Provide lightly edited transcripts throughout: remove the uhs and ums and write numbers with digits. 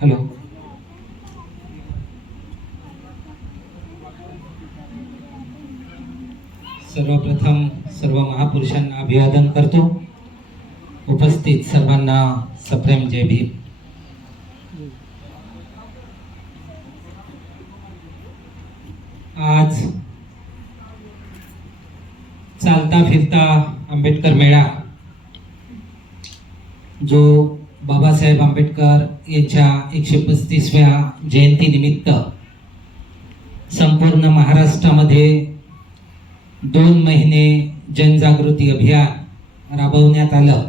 Hello. सर्वप्रथम सर्व महापुरुषांना अभिवादन करतो. उपस्थित सर्वांना सप्रेम जय भीम. आज चालता फिरता आंबेडकर मेळा जो बाबासाहेब आंबेडकर यांच्या 135व्या जयंतीनिमित्त संपूर्ण महाराष्ट्रामध्ये 2 महिने जनजागृती अभियान राबवण्यात आलं.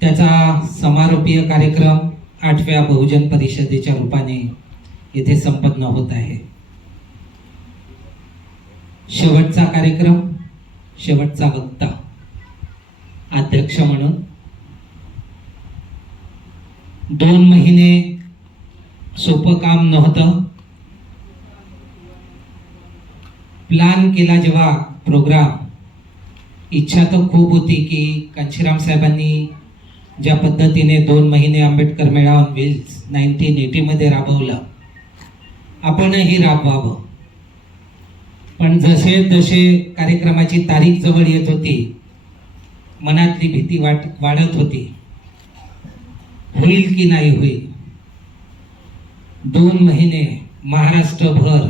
त्याचा समारोपीय कार्यक्रम 8व्या बहुजन परिषदेच्या रूपाने येथे संपन्न होत आहे. शेवटचा कार्यक्रम, शेवटचा वक्ता अध्यक्ष म्हणून 2 महिने सोपं काम नव्हतं. प्लॅन केला जेव्हा प्रोग्राम, इच्छा तर खूप होती की कांशीराम साहेबांनी ज्या पद्धतीने 2 महिने आंबेडकर मेळा ऑन व्हील्स 1980 मध्ये राबवलं, आपणही राबवावं. पण जसे जसे कार्यक्रमाची तारीख जवळ येत होती, मनातली भीती वाढत होती, होईल की नाही होईल. 2 महिने महाराष्ट्रभर,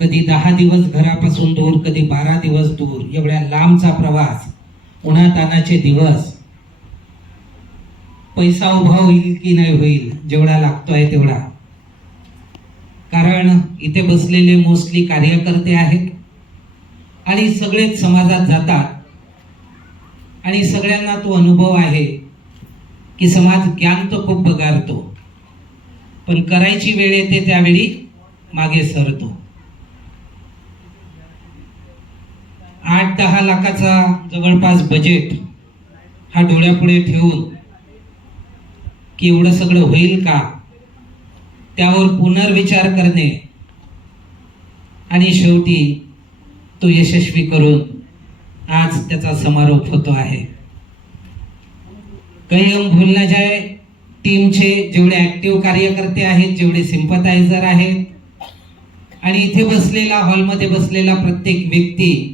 कधी 10 दिवस घरापासून दूर, कधी 12 दिवस दूर, एवढ्या लांबचा प्रवास, उन्हातानाचे दिवस. पैसा उभा होईल की नाही होईल, जेवढा लागतोय तेवढा. कारण इथे बसलेले मोस्टली कार्यकर्ते आहेत आणि सगळेच समाजात जातात आणि सगळ्यांना तो अनुभव आहे की समाज ज्ञान तर खूप बगारतो, पण करायची वेळ येते त्यावेळी मागे सरतो. 8-10 लाखाचा जवळपास बजेट हा डोळ्यापुढे ठेवून की एवढं सगळं होईल का, त्यावर पुनर्विचार करणे आणि शेवटी तो यशस्वी करून आज त्याचा समारोप होतो आहे. कहीं हम भूल ना जाए, टीमचे जेवढे ऍक्टिव्ह कार्यकर्ते आहेत, जेवढे सिंपथायझर आहेत आणि इथे बसलेला, हॉलमध्ये बसलेला प्रत्येक व्यक्ती,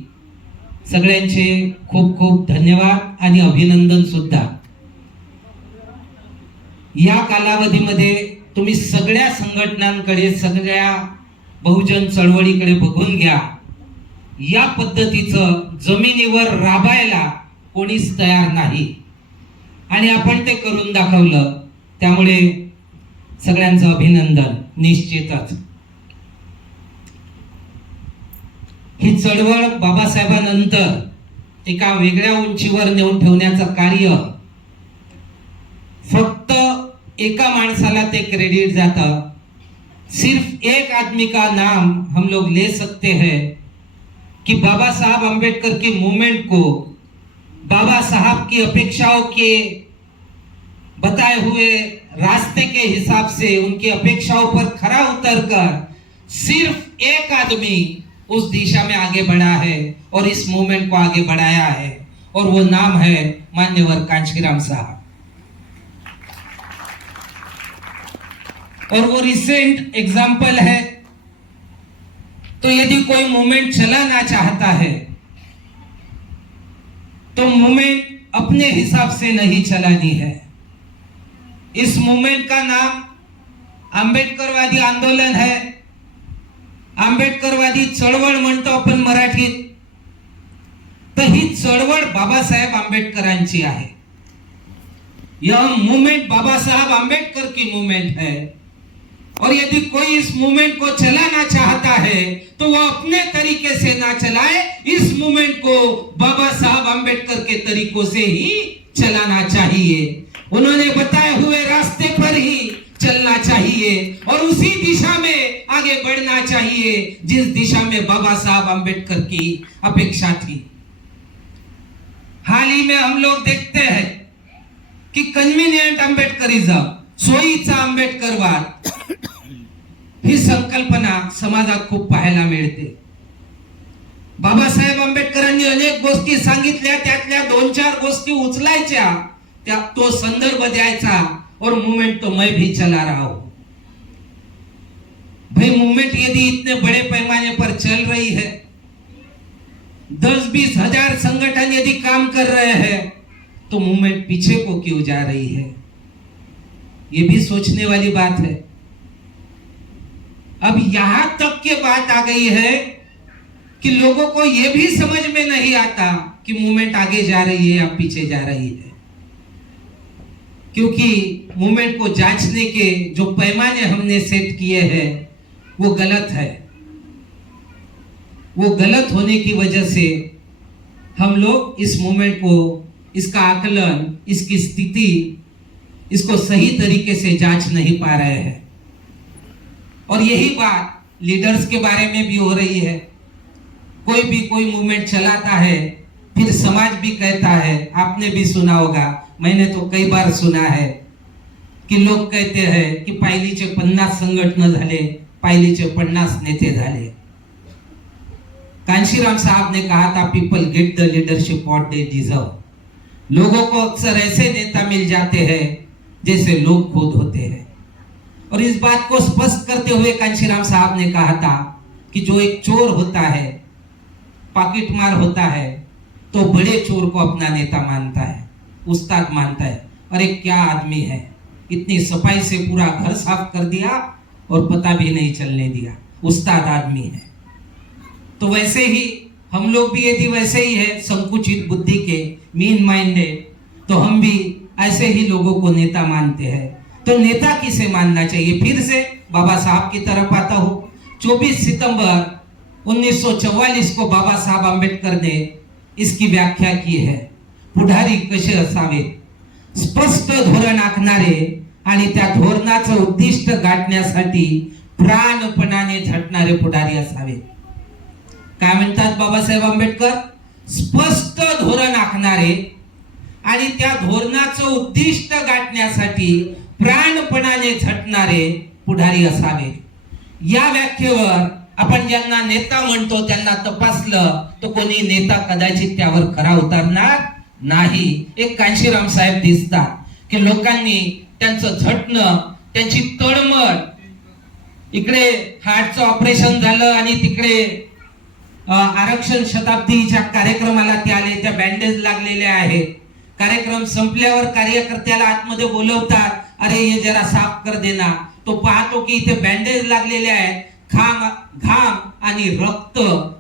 सगळ्यांचे खूप खूप धन्यवाद आणि अभिनंदन सुद्धा. या कालावधीमध्ये तुम्ही सगळ्या संघटनांकडे, सगळ्या बहुजन चळवळीकडे बघून घ्या. या पद्धतीचं जमिनीवर राबायला कोणीच तयार नाही आणि आपण ते करून दाखवलं. त्यामुळे सगळ्यांचं अभिनंदन. निश्चितच ही चळवळ बाबासाहेबांनंतर एका वेगळ्या उंचीवर नेऊन ठेवण्याचं कार्य फक्त एका माणसाला ते क्रेडिट जाता. सिर्फ एक आदमी का नाम हम लोग ले सकते हैं कि बाबा साहब आंबेडकर की मूवमेंट को बाबा साहब की अपेक्षाओं के बताए हुए रास्ते के हिसाब से उनकी अपेक्षाओं पर खरा उतरकर सिर्फ एक आदमी उस दिशा में आगे बढ़ा है और इस मूवमेंट को आगे बढ़ाया है, और वो नाम है मान्यवर कांशीराम साहब. और वो रिसेंट एग्जाम्पल है. तो यदि कोई मूवमेंट चलाना चाहता है तो मूवमेंट अपने हिसाब से नहीं चलानी है. इस मूवमेंट का नाम आंबेडकरवादी आंदोलन है. आंबेडकरवादी चळवळ म्हणतो आपण मराठीत. तर ही चळवळ बाबासाहेब आंबेडकरांची आहे. यह मूवमेंट बाबा साहब आंबेडकर की मूवमेंट है और यदि कोई इस मूवमेंट को चलाना चाहता है तो वो अपने तरीके से ना चलाए, इस मूवमेंट को बाबा साहब अंबेडकर के तरीकों से ही चलाना चाहिए। उन्होंने बताए हुए रास्ते पर ही चलना चाहिए और उसी दिशा में आगे बढ़ना चाहिए जिस दिशा में बाबा साहब अंबेडकर की अपेक्षा थी। हाल ही में हम लोग देखते हैं कि कन्व्हिनियंट आंबेडकरिझम, सोयीचा आंबेडकरवाद ही संकल्पना समाजात खूप पाहायला मिळते। बाबासाहेब आंबेडकरांनी अनेक गोष्टी सांगितल्या, त्यातल्या 2-4 गोष्टी उचलायच्या, त्या तो संदर्भ द्यायचा और मूवमेंट तो मैं भी चला रहा हूं। भाई मूवमेंट यदि इतने बड़े पैमाने पर चल रही है, 10-20 हजार संगठन यदि काम कर रहे हैं, तो मूवमेंट पीछे को क्यों जा रही है? ये भी सोचने वाली बात है। अब यहां तक की बात आ गई है कि लोगों को यह भी समझ में नहीं आता कि मूवमेंट आगे जा रही है या पीछे जा रही है, क्योंकि मूवमेंट को जांचने के जो पैमाने हमने सेट किए हैं वो गलत है। वो गलत होने की वजह से हम लोग इस मूवमेंट को, इसका आकलन, इसकी स्थिति, इसको सही तरीके से जांच नहीं पा रहे हैं। और यही बात लीडर्स के बारे में भी हो रही है। कोई भी कोई मूवमेंट चलाता है, फिर समाज भी कहता है, आपने भी सुना होगा, मैंने तो कई बार सुना है कि लोग कहते हैं कि पायलीचे 50 संघटना झाले, पायलीचे 50 नेते झाले। कांशीराम साहब ने कहा था, people get the leadership what they deserve. लोगों को अक्सर ऐसे नेता मिल जाते हैं जैसे लोग खुद होते हैं। और इस बात को स्पष्ट करते हुए कांशीराम साहब ने कहा था कि जो एक चोर होता है, पॉकेटमार होता है, तो बड़े चोर को अपना नेता मानता है, उस्ताद मानता है। और एक क्या आदमी है, इतनी सफाई से पूरा घर साफ कर दिया और पता भी नहीं चलने दिया, उस्ताद आदमी है। तो वैसे ही हम लोग भी यदि वैसे ही है, संकुचित बुद्धि के, मीन माइंडेड, तो हम भी ऐसे ही लोगों को नेता मानते हैं। तो नेता किसे मानना चाहिए? फिर से बाबा साहब की तरफ आता हूं। 24 सितंबर 1944 को बाबा साहब आंबेडकर ने इसकी व्याख्या की है। पुढारी कसे असावे, स्पष्ट धोरण आखणारे आणि त्या धोरणाचं उद्दिष्ट गाठण्यासाठी प्राणपणाने झटणारे पुढारी असावे। काय म्हणतात बाबासाहेब आंबेडकर? स्पष्ट धोरण आखणारे आणि त्या धोरणाचं उद्दिष्ट गाठण्यासाठी प्राणपणाने झटणारे पुढारी असावे। या व्याख्येवर आपण ज्यांना नेता म्हणतो त्यांना तपासलं तर कोणी नेता कदाचित त्यावर खरा उतरणार नाही। एक कांशीराम साहेब दिसतात की लोकांनी त्यांचं झटणं, त्यांची तळमळ, इकडे हार्टचं ऑपरेशन झालं आणि तिकडे आरक्षण शताब्दीच्या कार्यक्रमाला ते आले, त्या बँडेज लागलेल्या आहेत। कार्यक्रम संपल्यावर कार्यकर्त्याला आतमध्ये बोलवतात, अरे ये जरा साफ कर देना। तो पाहतो की इथे बँडेज लागलेले आहेत, घाम आणि रक्त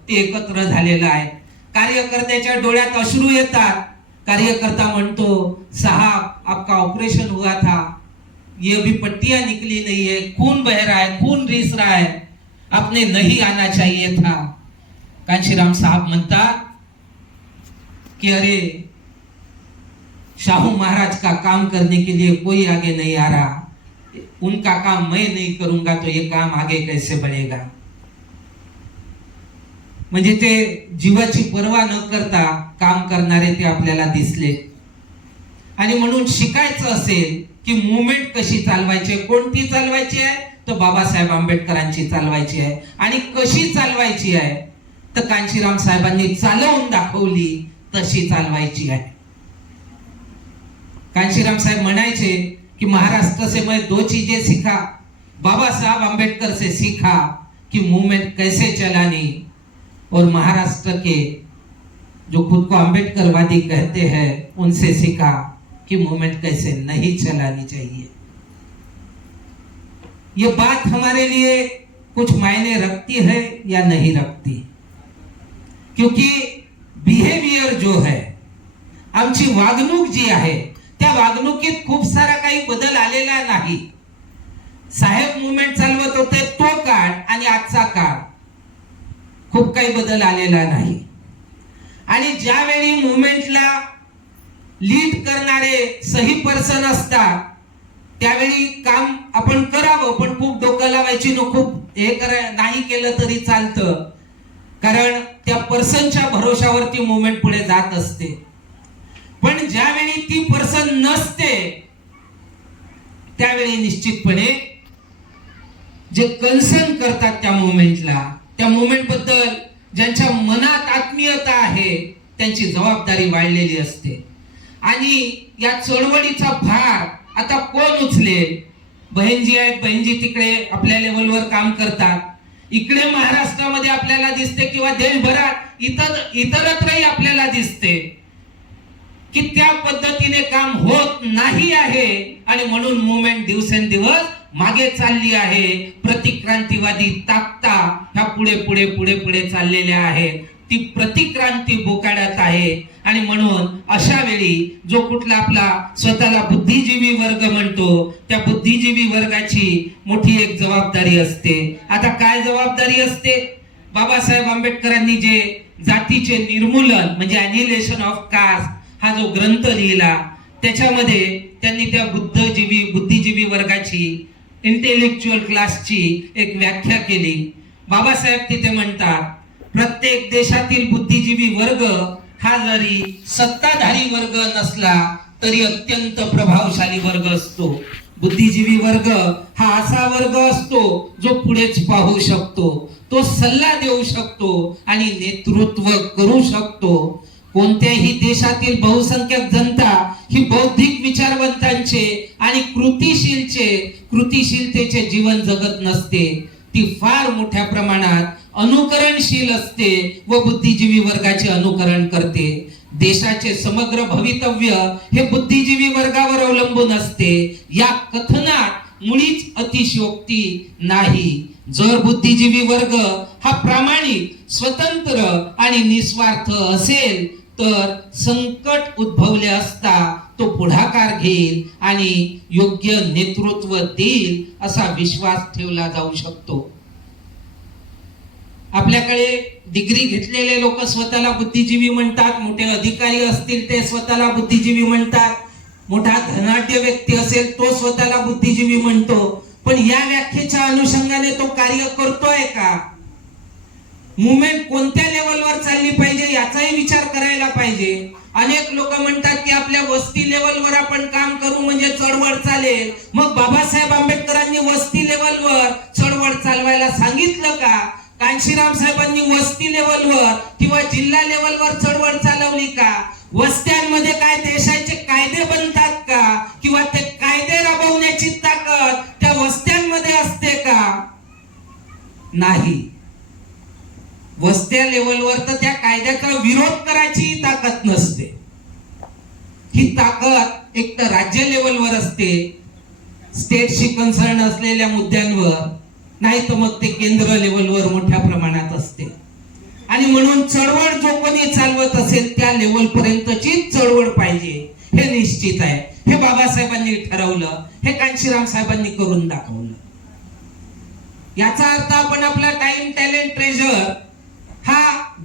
ते एकत्र झालेलं आहे। कार्यकर्त्याच्या डोळ्यात अश्रू येतात। कार्यकर्ता म्हणतो, साहब आपका ऑपरेशन हुआ था, ये अभी पट्टियां निकली नहीं है, खून बह रहा है, खून रिस रहा है, आपने नहीं आना चाहिए था। कांशीराम साहब म्हणतात कि अरे शाहू महाराज का काम करने के लिए कोई आगे नहीं आ रहा, उनका काम मैं नहीं करूंगा तो ये काम आगे कैसे बढ़ेगा। म्हणजे ते जीवाची पर्वा न करता काम करणारे ते आपल्याला दिसले। आणि म्हणून शिकायचं असेल की मूवमेंट कशी चालवायची, कोणती चालवायची आहे, तर बाबासाहेब आंबेडकरांची चालवायची आहे। आणि कशी चालवायची आहे तर कांशीराम साहेबांनी चालवून दाखवली तशी चालवायची आहे। कांशीराम साहेब म्हणायचे कि महाराष्ट्र से मैं 2 चीजें सीखा, बाबा साहब आंबेडकर से सीखा कि मूवमेंट कैसे चलानी, और महाराष्ट्र के जो खुद को आंबेडकरवादी कहते हैं उनसे सीखा कि मूवमेंट कैसे नहीं चलानी चाहिए। ये बात हमारे लिए कुछ मायने रखती है या नहीं रखती, क्योंकि बिहेवियर जो है, आमची वागणूक जी आहे त्या वागणुकीत खूप सारा काही बदल आलेला नाही। साहेब मुवमेंट चालवत होते तो काळ आणि आजचा काळ खूप काही बदल आलेला नाही. आणि ज्यावेळी मुवमेंटला लीड करणारे सही पर्सन असतात त्यावेळी काम आपण करावं, पण खूप डोकं लावायची खूप नाही केलं तरी चालतं, कारण त्या पर्सनच्या भरोशावरती मुवमेंट पुढे जात असते. पण ज्यावेळी ती पर्सन नसते त्यावेळी निश्चितपणे जे कन्सर्न करतात त्या मुवमेंटला, त्या मुवमेंट बद्दल ज्यांच्या मनात आत्मीयता आहे त्यांची जबाबदारी वाढलेली असते. आणि या चळवळीचा भार आता कोण उचलेल? बहीणजी आहेत, बहीणजी तिकडे आपल्या लेवलवर काम करतात. इकडे महाराष्ट्रामध्ये आपल्याला दिसते किंवा देशभरात इतरत्रही आपल्याला दिसते की त्या पद्धतीने काम होत नाही आहे. आणि म्हणून मुवमेंट दिवसेंदिवस मागे चालली आहे. प्रतिक्रांतीवादी ताकता ह्या पुढे पुढे पुढे पुढे चाललेल्या आहेत. ती प्रतिक्रांती बोकाडत आहे. आणि म्हणून अशा वेळी जो कुठला आपला स्वतःला बुद्धिजीवी वर्ग म्हणतो त्या बुद्धिजीवी वर्गाची मोठी एक जबाबदारी असते. आता काय जबाबदारी असते? बाबासाहेब आंबेडकरांनी जे जातीचे निर्मूलन म्हणजे अॅनिहिलेशन ऑफ कास्ट हा जो ग्रंथ लिहिला त्याच्यामध्ये त्यांनी त्या बुद्धिजीवी वर्गाची, इंटेलेक्च्युअल क्लासची एक व्याख्या केली. बाबासाहेब तिथे म्हणतात प्रत्येक देशातील बुद्धिजीवी वर्ग हा जरी सत्ताधारी वर्ग नसला तरी अत्यंत प्रभावशाली वर्ग असतो. बुद्धिजीवी वर्ग हा असा वर्ग असतो जो पुढेच पाहू शकतो, तो सल्ला देऊ शकतो आणि नेतृत्व करू शकतो. कोणत्याही देशातील बहुसंख्यक जनता ही बौद्धिक विचारवंतांचे आणि कृतिशीलतेचे जीवन जगत नसते. ती फार मोठ्या प्रमाणात अनुकरणशील असते व बुद्धिजीवी वर्गाचे अनुकरण करते. देशाचे समग्र भवितव्य हे बुद्धिजीवी वर्गावर अवलंबून असते. या कथनात मुळीच अतिशयोक्ती नाही. जर बुद्धिजीवी वर्ग हा प्रामाणिक, स्वतंत्र आणि निस्वार्थ असेल तर संकट उद्भवले असता तो पुढाकार घेईल आणि योग्य नेतृत्व देईल असा विश्वास ठेवला जाऊ शकतो. आपल्याकडे डिग्री घेतलेले लोक स्वतःला बुद्धिजीवी म्हणतात, मोठे अधिकारी असतील ते स्वतःला बुद्धिजीवी म्हणतात, मोठा धनाढ्य व्यक्ती असेल तो स्वतःला बुद्धिजीवी म्हणतो. पण या व्याख्येच्या अनुषंगाने तो कार्य करतोय का? मुवमेंट कोणत्या लेवलवर चालली पाहिजे याचाही विचार करायला पाहिजे. अनेक लोक म्हणतात की आपल्या वस्ती लेवलवर आपण काम करू म्हणजे चळवळ चालेल. मग बाबासाहेब आंबेडकरांनी वस्ती लेवलवर चळवळ चालवायला सांगितलं का? कांशीराम साहेबांनी वस्ती लेवलवर किंवा जिल्हा लेवलवर चळवळ चालवली का? वस्त्यांमध्ये काय देशाचे कायदे बनतात का? किंवा ते कायदे राबवण्याची ताकद त्या वस्त्यांमध्ये असते का? नाही. वस्त्या लेवलवर तर त्या कायद्याचा विरोध करायची ताकद नसते. ही ताकद एक तर राज्य लेवलवर असते, स्टेटशी कन्सर्न असलेल्या मुद्द्यांवर, नाही तर मग ते केंद्र लेवलवर मोठ्या प्रमाणात असते. आणि म्हणून चळवळ जो कोणी चालवत असेल त्या लेवल पर्यंतची चळवळ पाहिजे हे निश्चित आहे. हे बाबासाहेबांनी ठरवलं, हे कांशीराम साहेबांनी करून दाखवलं. याचा अर्थ आपण आपला टाइम, टॅलेंट, ट्रेजर हा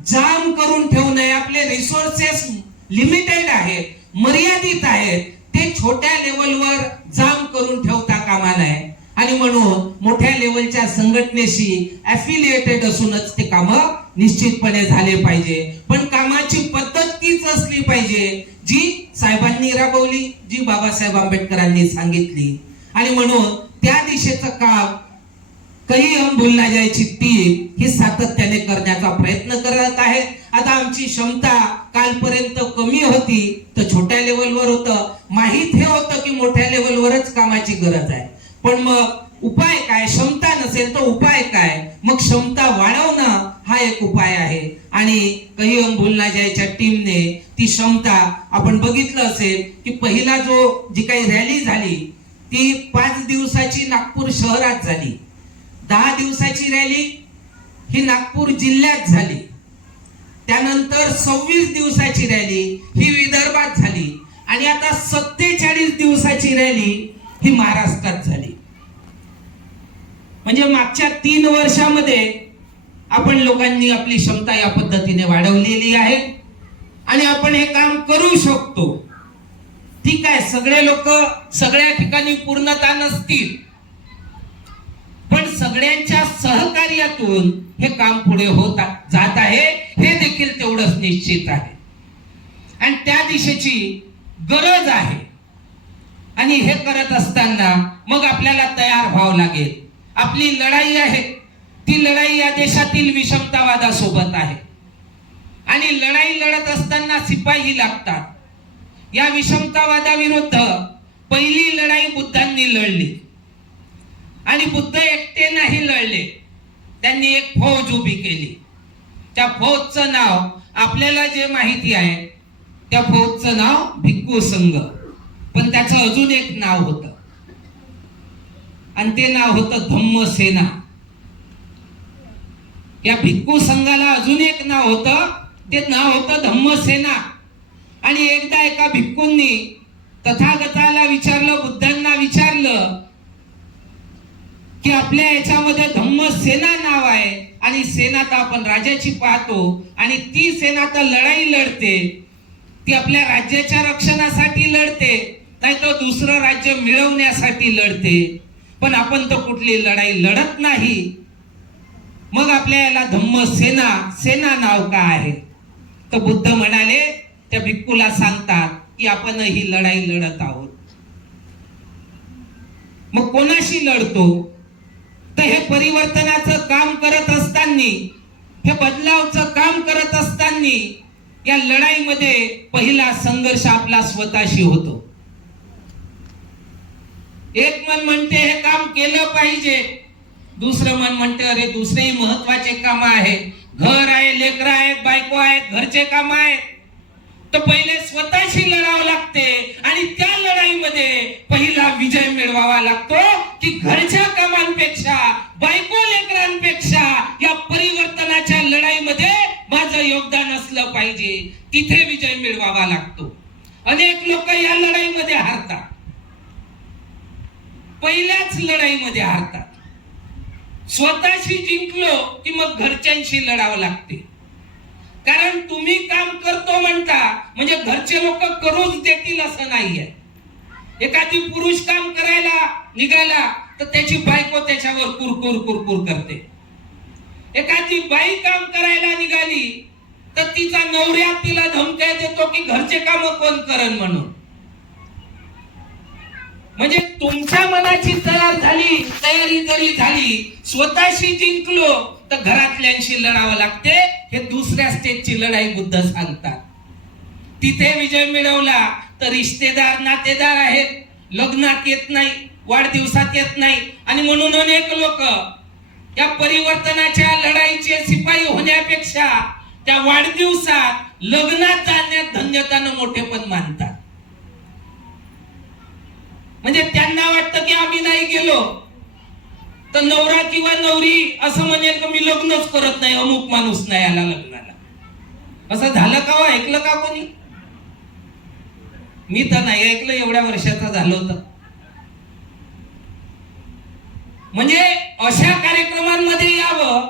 जाम करून ठेवू नये. आपले रिसोर्सेस लिमिटेड आहेत, मर्यादित आहेत, ते छोट्या लेवलवर जाम करून ठेवता कामा नये. आणि म्हणून मोठ्या लेवलच्या संघटनेशी ॲफिलिएटेड असूनच ते काम निश्चितपणे झाले पाहिजे. पण कामाची पद्धत तीच असली पाहिजे जी साहेबांनी राबवली, जी बाबासाहेब आंबेडकरांनी सांगितली. आणि म्हणून त्या दिशेचं काम कही हम भूल ना जायची टीम ही सातत्याने करण्याचा प्रयत्न करत आहे. आता आमची क्षमता कालपर्यंत कमी होती तर छोट्या लेवलवर होतं, माहित हे होतं की मोठ्या लेवलवरच कामाची गरज आहे. पण मग उपाय काय? क्षमता नसेल तर उपाय काय? मग क्षमता वाढवणं हा एक उपाय आहे. आणि कही हम भूल ना जायच्या टीमने ती क्षमता आपण बघितलं असेल की पहिला जी काही रॅली झाली ती 5 दिवसाची नागपूर शहरात झाली. 10 दिवसाची रॅली ही नागपूर जिल्ह्यात झाली. त्यानंतर 26 दिवसाची रॅली ही विदर्भात झाली. आणि आता 47 दिवसाची रॅली ही महाराष्ट्रात झाली. म्हणजे मागच्या 3 वर्षामध्ये आपण लोकांनी आपली क्षमता या पद्धतीने वाढवलेली आहे आणि आपण हे काम करू शकतो. ठीक आहे, सगळे लोक सगळ्या ठिकाणी पूर्णता नसतील, पण सगळ्यांच्या सहकार्यातून हे काम पुढे होत जात आहे हे देखील तेवढंच निश्चित आहे आणि त्या दिशेची गरज आहे. आणि हे करत असताना मग आपल्याला तयार व्हावं लागेल. आपली लढाई आहे ती लढाई या देशातील विषमतावादासोबत आहे आणि लढाई लढत असताना सिपाही लागतात. या विषमतावादाविरुद्ध पहिली लढाई बुद्धांनी लढली आणि बुद्ध एकटे नाही लढले, त्यांनी एक फौज उभी केली. त्या फौजचं नाव आपल्याला जे माहिती आहे त्या फौजचं नाव भिक्खू संघ, पण त्याचं अजून एक नाव होतं आणि ते नाव होतं धम्मसेना. या भिक्खू संघाला अजून एक नाव होतं, ते नाव होतं धम्मसेना. आणि एकदा एका भिक्खूंनी तथागताला विचारलं, बुद्धांना विचारलं की आपल्या याच्यामध्ये धम्मसेना नाव आहे आणि सेना तर आपण राजाची पाहतो आणि ती सेना तर लढाई लढते, ती आपल्या राज्याच्या रक्षणासाठी लढते, नाही तर दुसरं राज्य मिळवण्यासाठी लढते, पण आपण तर कुठली लढाई लढत नाही. मग आपल्या याला धम्मसेना सेना नाव का आहे? तर बुद्ध म्हणाले, त्या भिक्खूला सांगतात की आपण ही लढाई लढत आहोत. मग कोणाशी लढतो? तर हे परिवर्तनाचं काम करत असताना, हे बदलावचं काम करत असताना या लढाईमध्ये पहिला संघर्ष आपला स्वतःशी होतो. एक मन म्हणते हे काम केलं पाहिजे, दुसरं मन म्हणते अरे दुसरेही महत्वाचे काम आहे, घर आहे, लेकरं आहेत, बायको आहेत, घरचे काम आहेत. तर पहिले स्वतःशी लढावं लागते आणि त्या लढाईमध्ये पहिला विजय मिळवावा लागतो की घरच्या कामांपेक्षा, बायको लेकरांपेक्षा या परिवर्तनाच्या लढाईमध्ये माझं योगदान असलं पाहिजे. तिथे विजय मिळवावा लागतो. अनेक लोक या लढाईमध्ये हारतात, पहिल्याच लढाईमध्ये हारतात. स्वतःशी जिंकलो की मग घरच्यांशी लढावं लागते. कारण तुम्ही काम करतो म्हणता म्हणजे घरचे लोक करूच देतील असं नाहीये. एखादी पुरुष काम करायला निघाला तर त्याची बायको त्याच्यावर कुरकुर कुरकुर करते. एखादी बाई काम करायला निघाली तर तिचा नवरा तिला धमक्या देतो की घरचे काम कोण करण म्हणून. म्हणजे तुमच्या मनाची तयारी जरी झाली, स्वतःशी जिंकलो तर घरातल्यांशी लढावं लागते. हे दुसऱ्या स्टेजची लढाई बुद्ध सांगतात. तिथे विजय मिळवला तर रिश्तेदार नातेदार आहेत, लग्नात येत नाही, वाढदिवसात येत नाही आणि म्हणून अनेक लोक या परिवर्तनाच्या लढाईचे सिपाही होण्यापेक्षा त्या वाढदिवसात लग्नात जाण्यात धन्यतानं मोठेपण मानतात. म्हणजे त्यांना वाटतं की आम्ही नाही गेलो तर नवरा किंवा नवरी असं म्हणेल की मी लग्नच करत नाही, अमुक माणूस नाही आला लग्नाला. असं झालं का? ऐकलं का कोणी? मी तर नाही ऐकलं, एवढ्या वर्षाचा झालं होतं. म्हणजे अशा कार्यक्रमांमध्ये यावं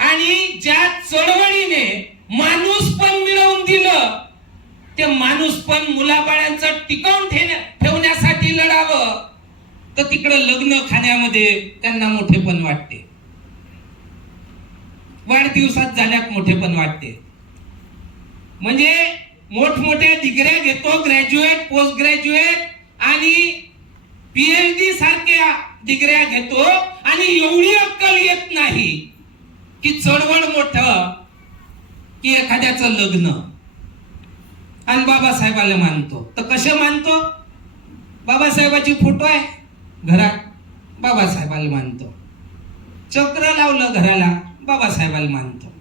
आणि ज्या चळवळीने माणूस पण मिळवून दिलं ते माणूस पण मुलाबाळांचं टिकवून ठेवण्यासाठी लढावं, तर तिकडं लग्न खाण्यामध्ये त्यांना मोठेपण वाटते, वाढदिवसात जाण्यात मोठेपण वाटते. म्हणजे मोठमोठ्या डिग्र्या घेतो, ग्रॅज्युएट, पोस्ट ग्रॅज्युएट आणि पीएचडी सारख्या डिग्र्या घेतो आणि एवढी अक्कल येत नाही की चळवळ मोठं की एखाद्याचं लग्न. आणि बाबासाहेबाला मानतो तर कसे मानतो? बाबासाहेबाची फोटो आहे घरात, बाबासाहेबाला मानतो. चक्र लावलं घराला, बाबासाहेबाला मानतो.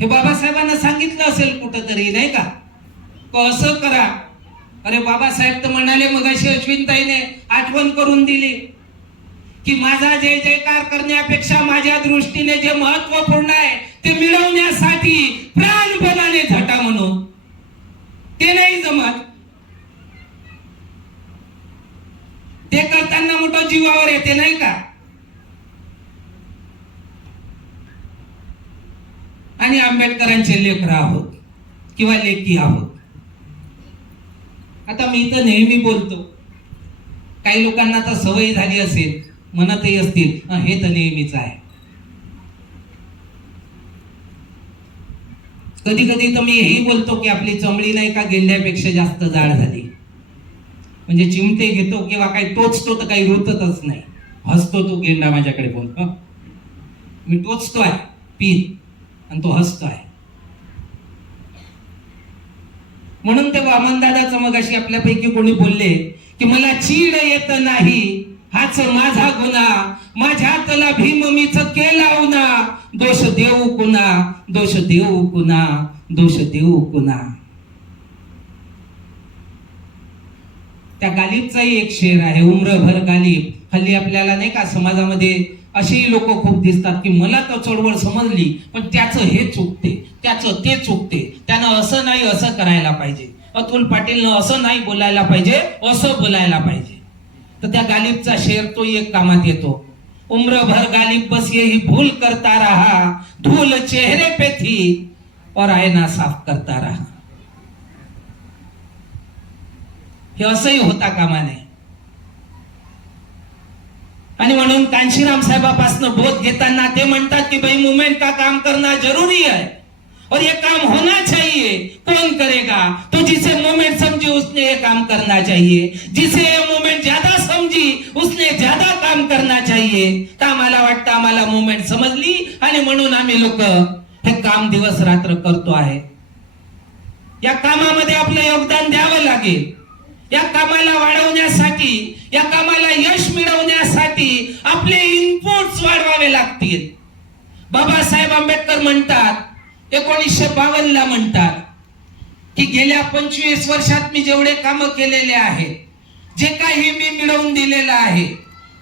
हे बाबासाहेबांना सांगितलं असेल कुठंतरी, नाही का, असं करा. अरे बाबासाहेब तर म्हणाले, मगाशी अश्विनताईने आठवण करून दिली की माझा जय जयकार करण्यापेक्षा माझ्या दृष्टीने जे महत्वपूर्ण आहे ते मिळवण्यासाठी प्राणपणाने झटा म्हणून ते नाही जमत. ते वाटते नाही का? आणि आंबेडकरांचे लेकरं आहोत किंवा लेकी आहोत. आता मी तर नेहमी बोलतो, काही लोकांना तर सवय झाली असेल, म्हणतही असतील हे तर नेहमीच आहे. कधी कधी तर मी हेही बोलतो की आपली चमडी नाही का गेंड्यापेक्षा जास्त जाड झाली. म्हणजे चिमटे घेतो किंवा काही टोचतो तर काही होतच नाही. हसतो तो गेंडा माझ्याकडे बोल, मी टोचतोय पीत आणि तो हसतोय. म्हणून ते वामनदादाचं मग अशी आपल्यापैकी कोणी बोलले की मला चीड येत नाही, हाच माझा गुन्हा, माझ्यातला भीम मीच केला उना, दोष देऊ कुणा, दोष देऊ कुणा, दोष देऊ कुणा. त्या गालिबचाही एक शेर आहे, उम्रभर गालिब. हल्ली आपल्याला नाही का समाजामध्ये अशी लोक खूप दिसतात की मला तर चळवळ समजली पण त्याचं हे चुकते, त्याचं ते चुकते, त्यानं असं नाही असं करायला पाहिजे, अतुल पाटीलनं असं नाही बोलायला पाहिजे असं बोलायला पाहिजे. तर त्या गालिबचा शेर तो एक कामात येतो, उम्रभर गालिब बस यही भूल करता रहा, धूल चेहरे पे थी और आईना साफ करता रहा. हे असंही होता कामा नये. आणि म्हणून कांशीराम साहेबापासून बोध घेताना ते म्हणतात की भाई मूवमेंट का काम करना जरूरी है और ये काम होना चाहिए. कौन करेगा? तो जिसे मूवमेंट समझी उसने ये काम करना चाहिए, जिसे ये मूवमेंट ज्यादा समझी उसने ज्यादा काम करना चाहिए. तर आम्हाला वाटतं आम्हाला मूवमेंट समजली आणि म्हणून आम्ही लोक हे काम दिवस रात्र करतो आहे. या कामामध्ये आपलं योगदान द्यावं लागेल. या कामाला वाढवण्यासाठी, या कामाला यश मिळवण्यासाठी आपले इनपुट्स वाढवावे लागतील. बाबासाहेब आंबेडकर म्हणतात, 1952 म्हणतात की गेल्या 25 वर्षात मी जेवढे काम केलेले आहेत, जे काही मी मिळवून दिलेलं आहे,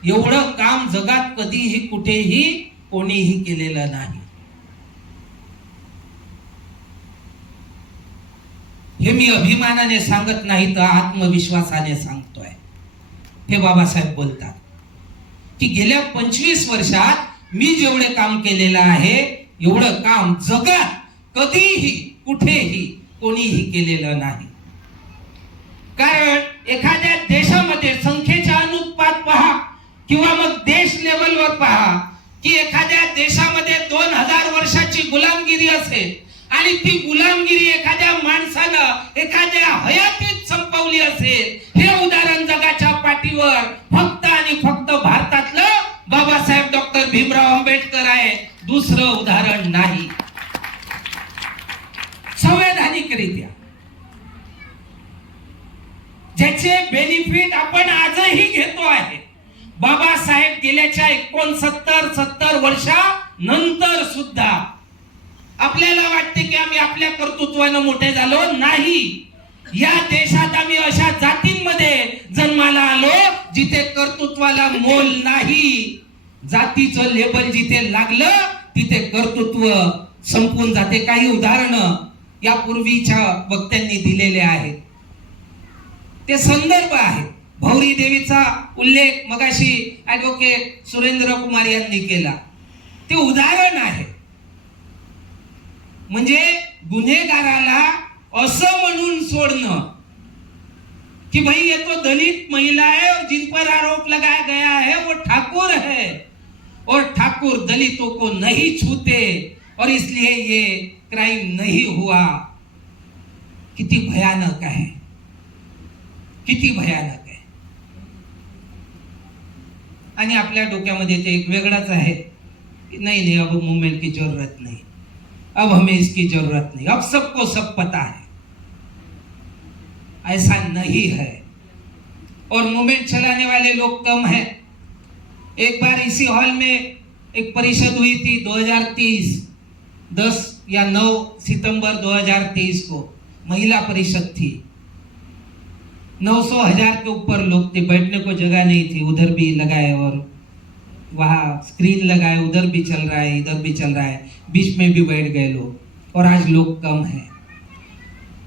एवढं काम जगात कधीही कुठेही कोणीही केलेलं नाही. हे मी अभिमानाने सांगत नाही तर आत्मविश्वासाने सांगतोय. हे बाबासाहेब बोलतात की गेल्या 25 वर्षात मी जेवढे काम केलेलं आहे, एवढं काम जगात कधीही कुठेही कोणीही केलेलं नाही. कारण एखाद्या देशामध्ये संख्येच्या अनुपात पहा किंवा मग देश लेवलवर पहा की एखाद्या देशामध्ये 2000 वर्षाची गुलामगिरी असेल आणि ती गुलामगिरी एखाद्या माणसानं एखाद्या हयातीत संपवली असेल, हे उदाहरण जगाच्या पाठीवर फक्त आणि फक्त भारतातलं बाबासाहेब डॉक्टर भीमराव आंबेडकर आहे, दुसरं उदाहरण नाही. संवैधानिकरित्या ज्याचे बेनिफिट आपण आजही घेतो आहे. बाबासाहेब गेल्याच्या 69-70 वर्षानंतर सुद्धा आपल्याला वाटते की आम्ही आपल्या कर्तृत्वानं मोठे झालो नाही. या देशात आम्ही अशा जातींमध्ये जन्माला आलो जिथे कर्तृत्वाला मोल नाही. जातीचं लेबल जिथे लागलं तिथे कर्तृत्व संपून जाते. काही उदाहरणं यापूर्वीच्या वक्त्यांनी दिलेले आहेत, ते संदर्भ आहेत. भौरी देवीचा उल्लेख मगाशी ऍडव्होकेट सुरेंद्र कुमार यांनी केला, ते उदाहरण आहे. म्हणजे गुन्हेगाराला असं म्हणून सोडणं कि भाई ये तो दलित महिला है और जिन पर आरोप लगाया गया है वो ठाकुर है और ठाकुर दलितों को नहीं छूते और इसलिए ये क्राइम नहीं हुआ. किती भयानक आहे, किती भयानक आहे. आणि आपल्या डोक्यामध्ये ते एक वेगळाच आहे, नहीं नहीं अब मूवमेंट की जरूरत नहीं, अब हमें इसकी जरूरत नहीं, अब सबको सब पता है. ऐसा नहीं है. और मूवमेंट चलाने वाले लोग कम हैं. एक बार इसी हॉल में एक परिषद हुई थी 2030, 10 या 9 सितंबर 2023 को महिला परिषद थी. 900,000 के ऊपर लोग थे, बैठने को जगह नहीं थी. उधर भी लगाए और वहाँ स्क्रीन लगाए, उधर भी चल रहा है, इधर भी चल रहा है, बीच में भी बैठ गए लोग. और आज लोग कम हैं.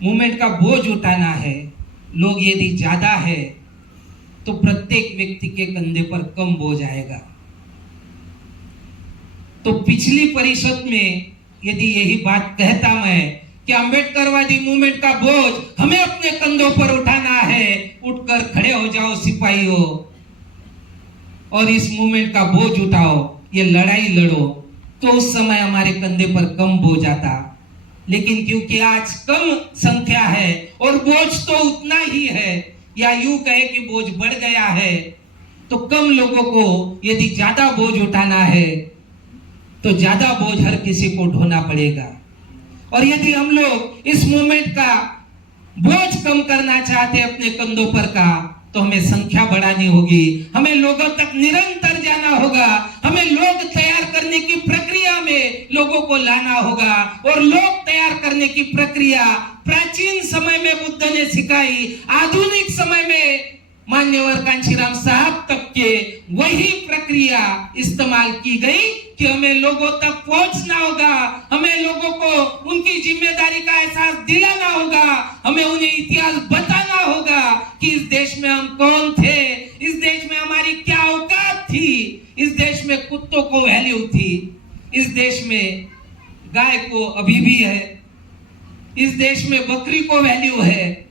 मूवमेंट का बोझ उठाना है, लोग यदि ज्यादा है तो प्रत्येक व्यक्ति के कंधे पर कम बोझ आएगा। तो पिछली परिषद में यदि यही बात कहता मैं कि अंबेडकरवादी मूवमेंट का बोझ हमें अपने कंधों पर उठाना है, उठकर खड़े हो जाओ सिपाहियों और इस मूवमेंट का बोझ उठाओ, ये लड़ाई लड़ो, तो उस समय हमारे कंधे पर कम बोझ आता। लेकिन क्योंकि आज कम संख्या है और बोझ तो उतना ही है, या यूं कहे कि बोझ बढ़ गया है, तो कम लोगों को यदि ज्यादा बोझ उठाना है तो ज्यादा बोझ हर किसी को ढोना पड़ेगा। और यदि हम लोग इस मूवमेंट का बोझ कम करना चाहते हैं अपने कंधों पर का, तो हमें संख्या बढ़ानी होगी, हमें लोगों तक निरंतर जाना होगा, हमें लोग तैयार करने की प्रक्रिया में लोगों को लाना होगा। और लोग तैयार करने की प्रक्रिया प्राचीन समय में बुद्ध ने सिखाई, आधुनिक समय में मान्यवर कांशीराम साहब तक के वही प्रक्रिया इस्तेमाल की गई कि हमें लोगों तक पहुंचना होगा, हमें लोगों को उनकी जिम्मेदारी का एहसास दिलाना होगा, हमें उन्हें इतिहास बताना होगा कि इस देश में हम कौन थे, इस देश में हमारी क्या औकात थी, इस देश में कुत्तों को वैल्यू थी, इस देश में गाय को अभी भी है, इस देश में बकरी को वैल्यू है,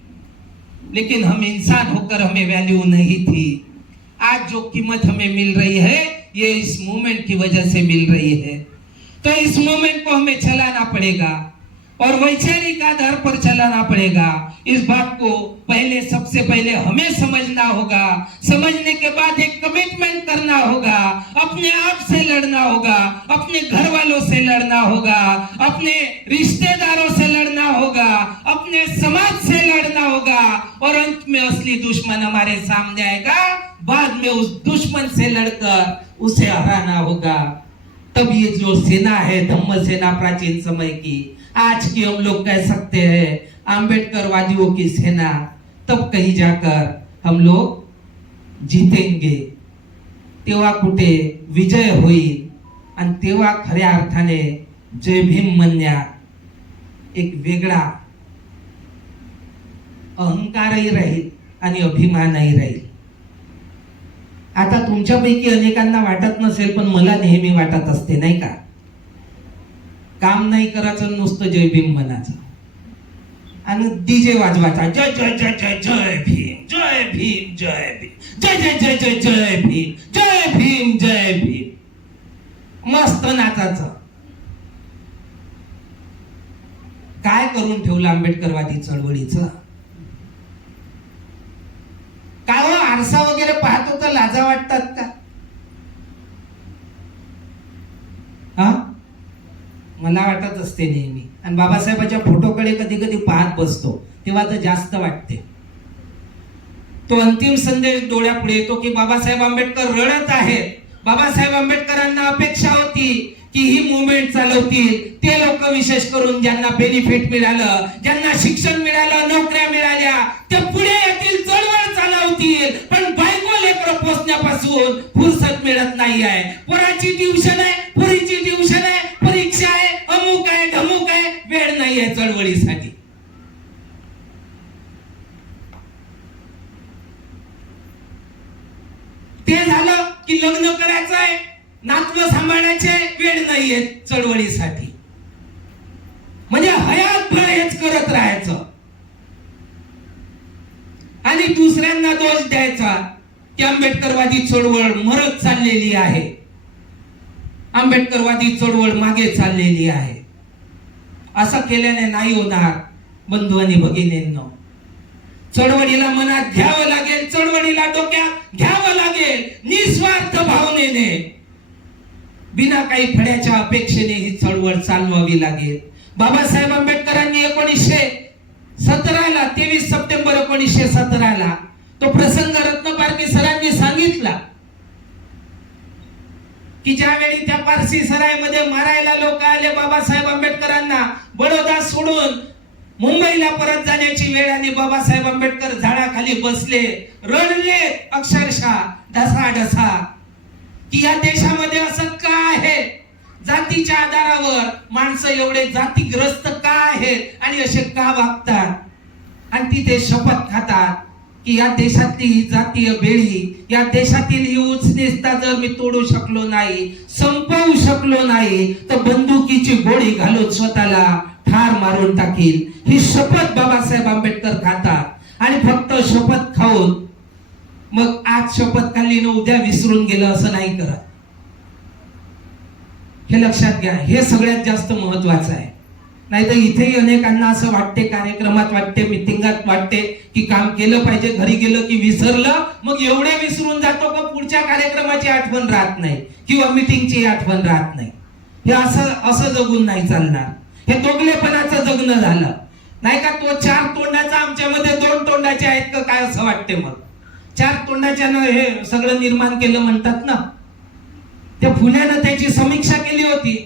लेकिन हम इंसान होकर हमें वैल्यू नहीं थी। आज जो कीमत हमें मिल रही है ये इस मूवमेंट की वजह से मिल रही है। तो इस मूवमेंट को हमें चलाना पड़ेगा और वैचारिक आधार पर चलाना पड़ेगा। इस बात को सबसे पहले हमें समझना होगा, समझने के बाद एक कमिटमेंट करना होगा, अपने आप से लड़ना होगा, अपने घर वालों से लड़ना होगा, अपने रिश्तेदारों से लड़ना होगा, अपने समाज से लड़ना होगा और अंत में असली दुश्मन हमारे सामने आएगा, बाद में उस दुश्मन से लड़कर उसे हराना होगा। तब ये जो सेना है धम्म सेना प्राचीन समय की, आज की हम लोग कह सकते हैं आंबेडकरवादियों की सेना, तब कहीं जाकर हम लोग जीतेंगे, तेव्हा कुठे विजय होईल आणि तेव्हा खऱ्या अर्थाने जय भीम म्हणण्यात एक वेगळा अहंकारही राहील आणि अभिमानही राहील। आता तुमच्यापैकी अनेकांना वाटत नसेल पण मला नेहमी वाटत असते, नाही का, काम नाही करायचं नुसतं जय भीम म्हणायचं आणि डीजे वाजवायचा जय जय जय जय जय भीम जय भीम जय भीम जय जय जय जय जय भीम जय भीम जय भीम, मस्त नाचायचं। काय करून ठेवलं आंबेडकरवादी चळवळीचं? काय हो, आरसा वगैरे पाहतो तर लाजा वाटतात का? हा, मला वाटत असते नेहमी, आणि बाबासाहेबांच्या फोटोकडे कधी कधी पाहत बसतो तेव्हा तर जास्त वाटते। तो अंतिम संदेश डोळ्यापुढे येतो की बाबासाहेब आंबेडकर रडत आहेत, बाबासाहेब आंबेडकरांना अपेक्षा होती की ही मूवमेंट चालवतील ते लोक, विशेष करून ज्यांना बेनिफिट मिळालं, ज्यांना शिक्षण मिळालं, नोकऱ्या मिळाल्या, ते पुढे येतील, चळवळ चालवतील, पण बायको लेकर पोचण्यापासून फुरसत मिळत नाही आहे। पोराची ट्युशन आहे, पोरीची ट्युशन आहे, परीक्षा आहे, अमुक आहे, ढमुक आहे, वेळ नाही आहे चळवळीसाठी। ते झालं की लग्न करायचं आहे, नातवं सांभाळायचे, वेळ नाहीये चळवळीसाठी, म्हणजे हयातभर हेच करत राहायचं आणि दुसऱ्यांना दोष द्यायचा की आंबेडकरवादी चळवळ मरत चाललेली आहे, आंबेडकरवादी चळवळ मागे चाललेली आहे। असं केल्याने नाही होणार बंधू आणि भगिनींनो। चळवळीला मनात घ्यावं लागेल, चळवळीला डोक्यात घ्यावं लागेल, निस्वार्थ भावनेने, बिना काही फळ्याच्या अपेक्षेने ही चळवळ चालवावी लागेल। बाबासाहेब आंबेडकरांनी 1917ला 23 सप्टेंबर 1917ला तो प्रसंग रत्नपारखी सरांनी सांगितला की ज्यावेळी त्या पारसी सरायमध्ये मारायला लोक आले बाबासाहेब आंबेडकरांना, बडोदा सोडून मुंबईला परत जाण्याची वेळ आली, बाबासाहेब आंबेडकर झाडाखाली बसले, रडले अक्षरशः ढसाढसा की या देशामध्ये असं का आहे, जातीच्या आधारावर माणसं एवढे जातीग्रस्त का आहेत आणि असे का वागतात, आणि तिथे शपथ खातात की या देशातली ही जातीय बेडी, या देशातील ही उचनिस्ता जर मी तोडू शकलो नाही, संपवू शकलो नाही, तर बंदुकीची गोळी घालून स्वतःला ठार मारून टाकील, ही शपथ बाबासाहेब आंबेडकर खातात. आणि फक्त शपथ खाऊन मग आज शपथ खाल्ली न उद्या विसरून गेलं असं नाही करत. हे लक्षात घ्या, हे सगळ्यात जास्त महत्वाचं आहे. नाहीतर इथेही अनेकांना असं वाटते, कार्यक्रमात वाटते, मिटिंगात वाटते की काम केलं पाहिजे, घरी गेलं की विसरलं, मग एवढे विसरून जातो का पुढच्या कार्यक्रमाची आठवण राहत नाही किंवा मिटिंगची आठवण राहत नाही. हे असं जगून नाही चालणार. हे दोगलेपणाचं जगणं झालं नाही का. तो 4 तोंडाचा आमच्यामध्ये 2 तोंडाचे आहेत का काय असं वाटते. मग 4 तोंडाच्यानं हे सगळं निर्माण केलं म्हणतात ना. त्या फुल्यानं त्याची समीक्षा केली होती.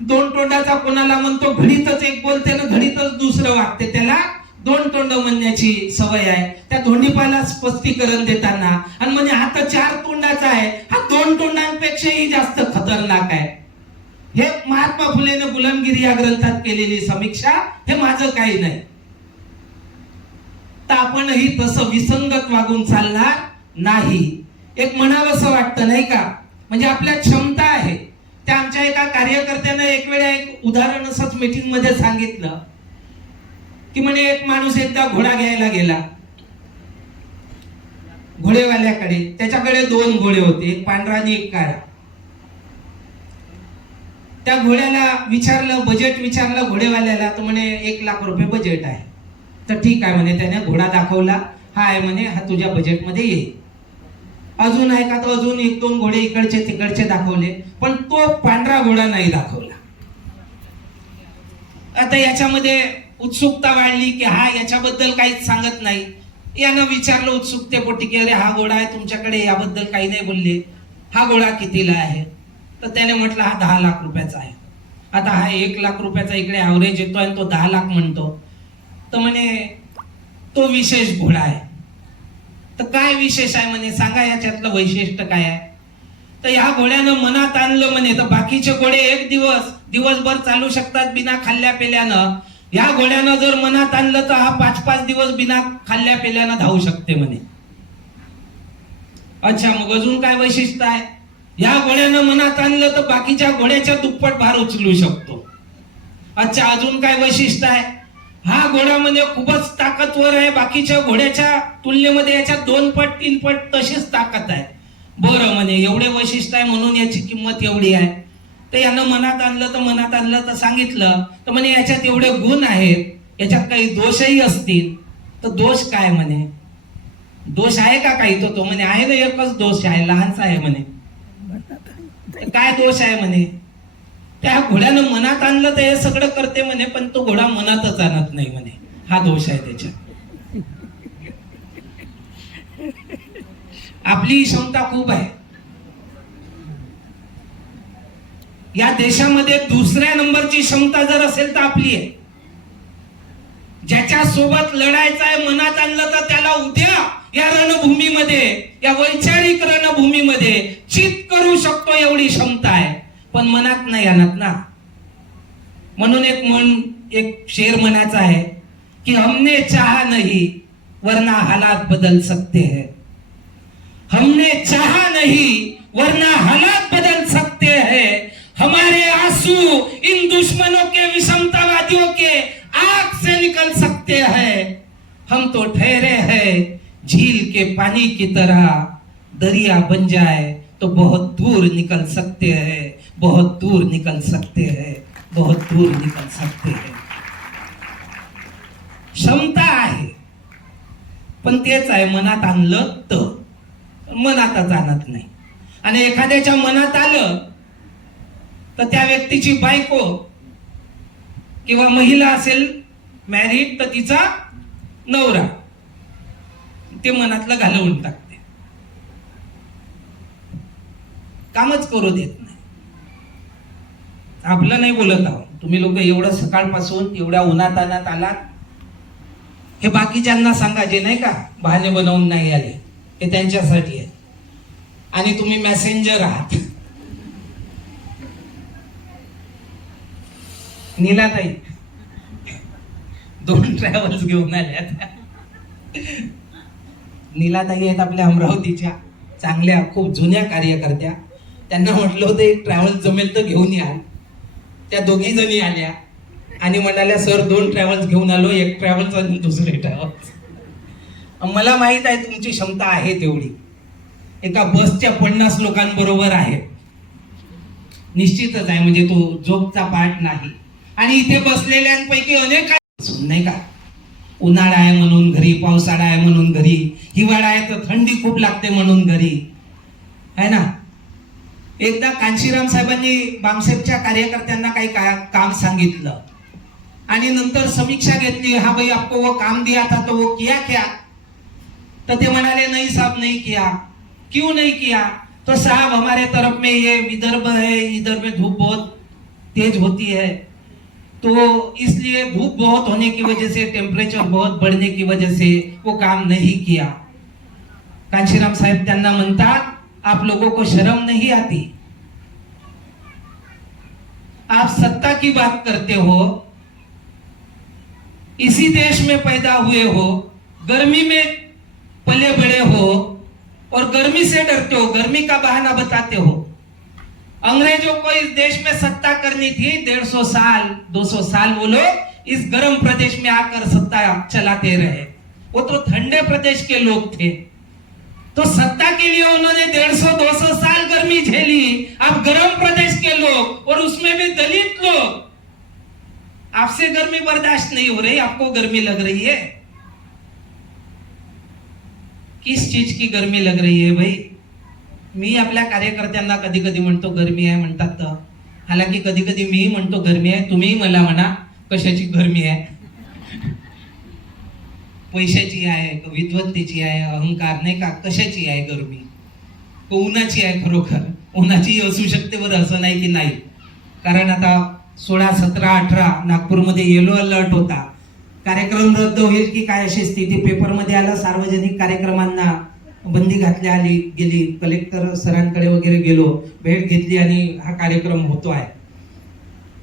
2 तोंडाचा कोणाला म्हणतो, घडीतच एक बोलते ना घडीतच दुसरं वागते, त्याला 2 तोंड म्हणण्याची सवय आहे. त्या धोंडीपाला स्पष्टीकरण देताना आणि म्हणजे हा तर 4 तोंडाचा आहे, हा 2 तोंडांपेक्षाही जास्त खतरनाक आहे. हे महात्मा फुलेनं गुलामगिरी या ग्रंथात केलेली समीक्षा, हे माझं काही नाही. तर आपणही तसं विसंगत वागून चालणार नाही. एक म्हणावंसं वाटतं नाही का. म्हणजे आपल्या क्षमता आहे. त्या आमच्या एका कार्यकर्त्यानं एक वेळा एक उदाहरण असंच मीटिंग मध्ये सांगितलं की म्हणे एक माणूस एकदा घोडा घ्यायला गेला घोडेवाल्याकडे. त्याच्याकडे 2 घोडे होते, एक पांढरा आणि एक काळा. त्या घोड्याला विचारलं, बजेट विचारलं घोडेवाल्याला, तर म्हणे 1 लाख रुपये बजेट आहे. तर ठीक आहे म्हणे. त्याने घोडा दाखवला, हा आहे म्हणे, हा तुझ्या बजेटमध्ये येईल. अजून आहे का, तर अजून 1-2 घोडे इकडचे तिकडचे दाखवले, पण तो पांढरा घोडा नाही दाखवला. आता याच्यामध्ये उत्सुकता वाढली की हा याच्याबद्दल काहीच सांगत नाही. यानं विचारलं उत्सुकतेपोटी की अरे हा घोडा आहे तुमच्याकडे, याबद्दल काही नाही बोलले, हा घोडा कितीला आहे. तर त्याने म्हटलं हा 10 लाख रुपयाचा आहे. आता हा 1 लाख रुपयाचा इकडे ॲव्हरेज येतो आणि तो 10 लाख म्हणतो. तर म्हणे तो विशेष घोडा आहे. तर काय विशेष आहे म्हणे, सांगा याच्यातलं वैशिष्ट्य काय आहे. तर या घोड्यानं मनात आणलं म्हणे, तर बाकीचे घोडे एक दिवसभर चालू शकतात बिना खाल्ल्या पेल्यानं. या घोड्यानं जर मनात आणलं तर हा 5-5 दिवस बिना खाल्ल्या पेल्यानं धावू शकते म्हणे. अच्छा, मग अजून काय वैशिष्ट्य आहे. या घोड्यानं मनात आणलं तर बाकीच्या घोड्याच्या दुप्पट भार उचलू शकतो. अच्छा, अजून काय वैशिष्ट्य आहे. हा घोडा म्हणजे खूपच ताकदवर आहे, बाकीच्या घोड्याच्या तुलनेमध्ये याच्या 2 पट 3 पट तशीच ताकद आहे. बरं म्हणे, एवढे वैशिष्ट्य आहे म्हणून याची किंमत एवढी आहे. तर यानं मनात आणलं तर सांगितलं, तर म्हणे याच्यात एवढे गुण आहेत, याच्यात काही दोषही असतील. तर दोष काय म्हणे, दोष आहे का काही. तो म्हणे आहे ना, एकच दोष आहे, लहानसा आहे म्हणे. काय दोष आहे म्हणे. त्या घोड्यानं मनात आणलं तर हे सगळं करते म्हणे, पण तो घोडा मनातच आणत नाही म्हणे. हा दोष आहे त्याच्यात. आपली क्षमता खूप आहे. या देशामध्ये 2ऱ्या नंबरची क्षमता जर असेल तर आपली आहे. ज्याच्या सोबत लढायचं आहे मनात आणलं तर त्याला उद्या या रणभूमीमध्ये, या वैचारिक रणभूमीमध्ये चित करू शकतो एवढी क्षमता आहे. पण मनात नाही आणत ना. म्हणून एक शेर म्हणायचा आहे की हमने चाहा नहीं वरना हालात बदल सकते हैं. हमने चाहा नहीं वरना हालात बदल सकते हैं. हमारे आंसू इन दुश्मनों के, विषमतावादियों के आंख से निकल सकते हैं. हम तो ठहरे हैं झील के पानी की तरह, दरिया बन जाए तो बहुत दूर निकल सकते हैं, बहुत दूर निकल सकते हैं, बहुत दूर निकल सकते हैं. क्षमता आहे, पण तेच आहे मनात आणलं तर. मनातच आणत नाही. आणि एखाद्याच्या मनात आलं तर त्या व्यक्तीची बायको किंवा महिला असेल मॅरिड, तर तिचा नवरा ते मनातलं घालवून टाकते, कामच करू देत नाही. आपलं नाही बोलत आहोत. तुम्ही लोक एवढं सकाळपासून एवढ्या उन्हातान्हात आलात, हे बाकीच्यांना सांगा जे नाही का बहाणे बनवून नाही आले, हे त्यांच्यासाठी आहे. आणि तुम्ही मॅसेंजर आहात. नीलाताई 2 ट्रॅव्हल्स घेऊन आल्या. नीलाताई आहेत आपल्या अमरावतीच्या, चांगल्या खूप जुन्या कार्यकर्त्या. त्यांना म्हटलं होतं एक ट्रॅव्हल जमेल तर घेऊन या. त्या दोघी जणी आल्या आणि म्हणाल्या सर 2 ट्रॅव्हल्स घेऊन आलो, एक ट्रॅव्हल्स आणि दुसरे ट्रॅव्हल्स. मला माहित आहे तुमची क्षमता आहे तेवढी, एका बसच्या 50 लोकांबरोबर आहे, निश्चितच आहे, म्हणजे तो जोकचा पाठ नाही. आणि इथे बसलेल्यांपैकी अनेक नाही का, उन्हाळा आहे म्हणून घरी, पावसाळा आहे म्हणून घरी, हिवाळा आहे तर थंडी खूप लागते म्हणून घरी, आहे ना. एकदा कांशीराम साहेबांनी बामसेपच्या कार्यकर्त्यांना काही काम सांगितलं आणि नंतर समीक्षा घेतली. हा भाई आपको वो काम दिया था तो वो किया क्या? तो ते म्हणाले नहीं साहब नहीं किया. क्यों नहीं किया? तो साहब हमारे तरफ में ये विदर्भ है, इधर में धूप बहुत तेज होती है, तो इसलिए धूप बहुत होने की वजह से, टेम्परेचर बहुत बढ़ने की वजह से वो काम नहीं किया. कांशीराम साहेब त्यांना म्हणतात, आप लोगों को शर्म नहीं आती? आप सत्ता की बात करते हो, इसी देश में पैदा हुए हो, गर्मी में पले बड़े हो और गर्मी से डरते हो, गर्मी का बहाना बताते हो. अंग्रेजों को इस देश में सत्ता करनी थी, 150 साल 200 साल वो लोग इस गर्म प्रदेश में आकर सत्ता चलाते रहे. वो तो ठंडे प्रदेश के लोग थे, तो सत्ता के लिए उन्होंने 150-200 साल गर्मी झेली. अब गर्म प्रदेश के लोग, और उसमें भी दलित लोग, आपसे गर्मी बर्दाश्त नहीं हो रही, आपको गर्मी लग रही है. किस चीज की गर्मी लग रही है भाई? मी आपल्या कार्यकर्त्यांना कधी कधी म्हणतो गरमी आहे म्हणतात, तर हालाकी कधी कधी मी म्हणतो गरमी आहे, तुम्ही मला म्हणा कशाची गरमी आहे. पैशाची आहे, विद्वत्तेची आहे, अहंकार नाही का, कशाची आहे गरमी? उन्हाची आहे. खरोखर उन्हाची असू शकते बरं, असं नाही की नाही. कारण आता 16, 17, 18 नागपूरमध्ये येलो अलर्ट होता. कार्यक्रम रद्द होईल की काय अशी स्थिती पेपरमध्ये आलं. सार्वजनिक कार्यक्रमांना बंदी घातल्या आली गेली. कलेक्टर सरांकडे वगैरे गेलो, भेट घेतली आणि हा कार्यक्रम होतो आहे.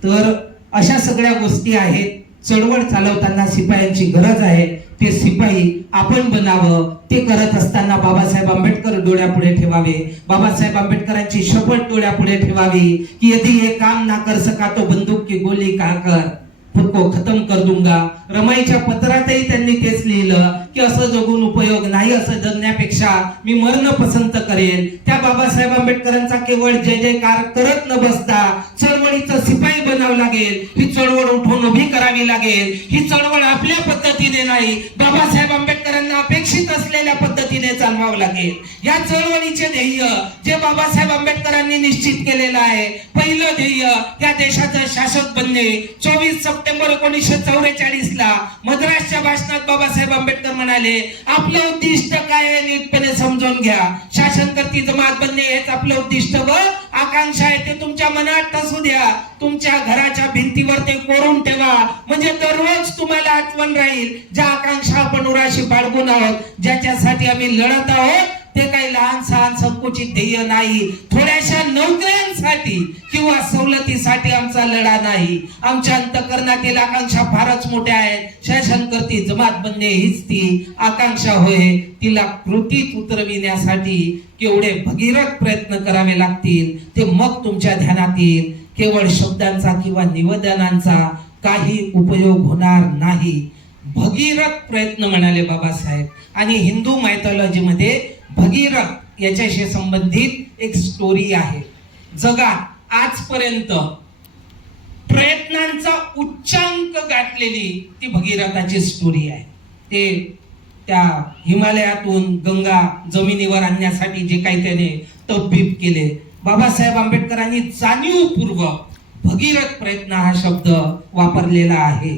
तर अशा सगळ्या गोष्टी आहेत. चळवळ चालवताना शिपायांची गरज आहे. ते शिपाई आपण बनावं. ते करत असताना बाबासाहेब आंबेडकर डोळ्यापुढे ठेवावे. बाबासाहेब आंबेडकरांची शपथ डोळ्यापुढे ठेवावी की यदि ये काम ना कर सका तो बंदूक की गोली खाकर खुद को खतम कर दूंगा. रमाईच्या पत्रातही त्यांनी तेच लिहिलं की असं जगून उपयोग नाही, असं जगण्यापेक्षा मी मरण पसंत करेन. त्या बाबासाहेब आंबेडकरांचा केवळ जय जयकार करत न बसता चळवळीचं शिपाई बनावं लागेल. ही चळवळ उठून उभी करावी लागेल. ही चळवळ आपल्या पद्धतीने नाही, बाबासाहेब आंबेडकरांना अपेक्षित असलेल्या पद्धतीने चालवावं लागेल. या चळवळीचे ध्येय जे बाबासाहेब आंबेडकरांनी निश्चित केलेलं आहे, पहिलं ध्येय या देशाचं शासक बनणे. 24 सप्टेंबर 1944 ला मद्रासच्या भाषणात बाबासाहेब आंबेडकर म्हणाले, आपलं उद्दिष्ट काय आहे नीटपणे समजून घ्या. शासनकर्ती जमात बनणे हेच आपलं उद्दिष्ट व आकांक्षा आहे. ते तुमच्या मनात असू द्या, तुमच्या घराच्या भिंतीवर ते कोरून ठेवा, म्हणजे दररोज तुम्हाला आठवण राहील ज्या आकांक्षा आपण उराशी बाळगून आहोत, ज्याच्यासाठी आम्ही लढत आहोत. ते काही लहान सहान संकुचित ध्येय नाही, थोड्याशा नोकऱ्यांसाठी किंवा सवलतीसाठी आमचा लढा नाही. आमच्या अंतःकरणातील आकांक्षा फारच मोठ्या आहेत. शासनकर्ती जमात बनणे हीच ती आकांक्षा होय. तिला कृतीत उतरविण्यासाठी केवढे भगीरथ प्रयत्न करावे लागतील ते मग तुमच्या ध्यानात येईल. केवळ शब्दांचा किंवा निवेदनांचा काही उपयोग होणार नाही. भगीरथ प्रयत्न म्हणाले बाबासाहेब. आणि हिंदू मायथॉलॉजी मध्ये भगीरथ याच्याशी संबंधित एक स्टोरी आहे. जगात आजपर्यंत प्रयत्नांचा उच्चांक गाठलेली ती भगीरथाची स्टोरी आहे. ते त्या हिमालयातून गंगा जमिनीवर आणण्यासाठी जे काही त्याने तपबीप केले, बाबासाहेब आंबेडकरांनी जाणीवपूर्वक भगीरथ प्रयत्न हा शब्द वापरलेला आहे.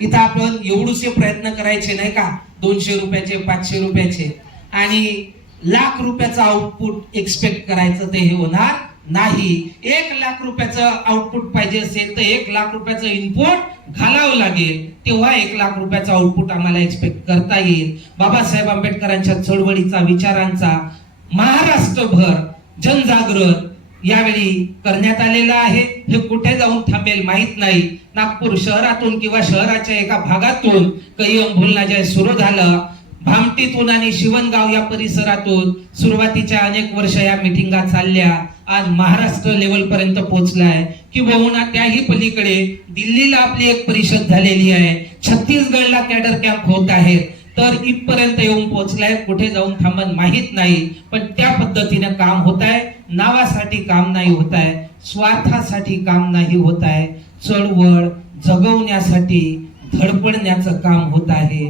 इथं आपण एवढूसे प्रयत्न करायचे नाही का, 200 रुपयाचे 500 रुपयाचे आणि लाख रुपयाचं आउटपुट एक्सपेक्ट करायचं, ते हे होणार नाही. 1 लाख रुपयाचं आउटपुट पाहिजे असेल तर 1 लाख रुपयाचं इनपुट घालावं लागेल, तेव्हा 1 लाख रुपयाचं आउटपुट आम्हाला एक्सपेक्ट करता येईल. बाबासाहेब आंबेडकरांच्या चळवळीचा, विचारांचा महाराष्ट्रभर जनजागरण यावेळी करण्यात आलेलं आहे. हे कुठे जाऊन थांबेल माहित नाही. नागपूर शहरातून किंवा शहराच्या एका भागातून काही अंबुलनाजय सुरू झालं. भामटीतून आणि शिवणगाव या परिसरातून सुरुवातीच्या अनेक वर्ष या मिटिंगा चालल्या, आज महाराष्ट्र लेवल पर्यंत पोहोचलाय की बहुना त्याही पलीकडे दिल्लीला आपली एक परिषद झालेली आहे, छत्तीसगडला कॅडर कॅम्प होत आहेत, तर इथपर्यंत येऊन पोहोचलाय. कुठे जाऊन थांबन माहित नाही, पण त्या पद्धतीने काम होत आहे. नावासाठी काम नाही होत आहे, स्वार्थासाठी काम नाही होत आहे, चळवळ जगवण्यासाठी धडपडण्याचं काम होत आहे.